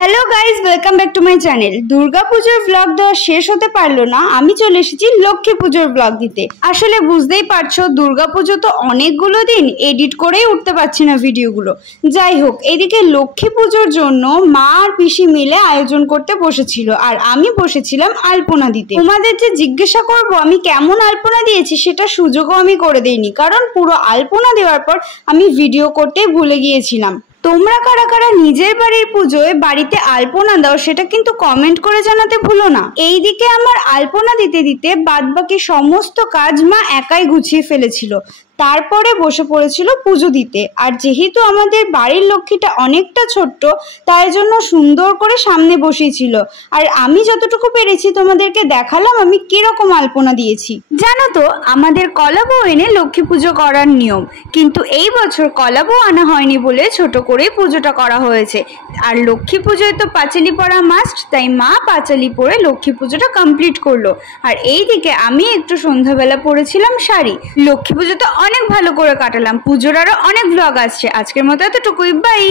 Hello guys, welcome back to my channel. দুর্গাপুজোর blog দেওয়া শেষ হতে পারলো না, আমি চলে এসেছি লক্ষ্মী পুজোর ব্লগ দিতে। আসলে বুঝতেই পারছো, দুর্গাপুজো তো অনেকগুলো দিন, এডিট করেই উঠতে পারছি না ভিডিওগুলো। যাই হোক, এদিকে লক্ষ্মী পুজোর জন্য মা আর পিসি মিলে আয়োজন করতে বসেছিল, আর আমি বসেছিলাম আলপনা দিতে। তোমাদের যে জিজ্ঞাসা করব আমি কেমন আলপনা দিয়েছি, সেটা সুযোগও আমি করে দিইনি, কারণ পুরো আলপনা দেওয়ার পর আমি ভিডিও করতে ভুলে গিয়েছিলাম। তোমরা কারা কারা নিজের বাড়ির পুজোয় বাড়িতে আলপনা দাও, সেটা কিন্তু কমেন্ট করে জানাতে ভুলো না। এইদিকে আমার আলপনা দিতে দিতে বাদবাকি সমস্ত কাজ মা একাই গুছিয়ে ফেলেছিল, তারপরে বসে পড়েছিল পুজো দিতে। আর যেহেতু আমাদের বাড়ির লক্ষ্মীটা অনেকটা ছোট্ট, তাই জন্য সুন্দর করে সামনে বসিয়েছিল, আর আমি যতটুকু পেরেছি তোমাদেরকে দেখালাম আমি কিরকম আলপনা দিয়েছি। জানো তো, আমাদের কলা বউ এনে লক্ষ্মী পুজো করার নিয়ম, কিন্তু এই বছর কলা বউ আনা হয়নি বলে ছোট করেই পুজোটা করা হয়েছে। আর লক্ষ্মী পুজোয় তো পাঁচালি পরা মাস্ট, তাই মা পাঁচালি পরে লক্ষ্মী পুজোটা কমপ্লিট করলো। আর এইদিকে আমি একটু সন্ধ্যাবেলা পরেছিলাম শাড়ি। লক্ষ্মী পুজো তো অনেক ভালো করে কাটালাম। পুজোর আরো অনেক ব্লগ আসছে, আজকের মতো এতটুকুই, বাই।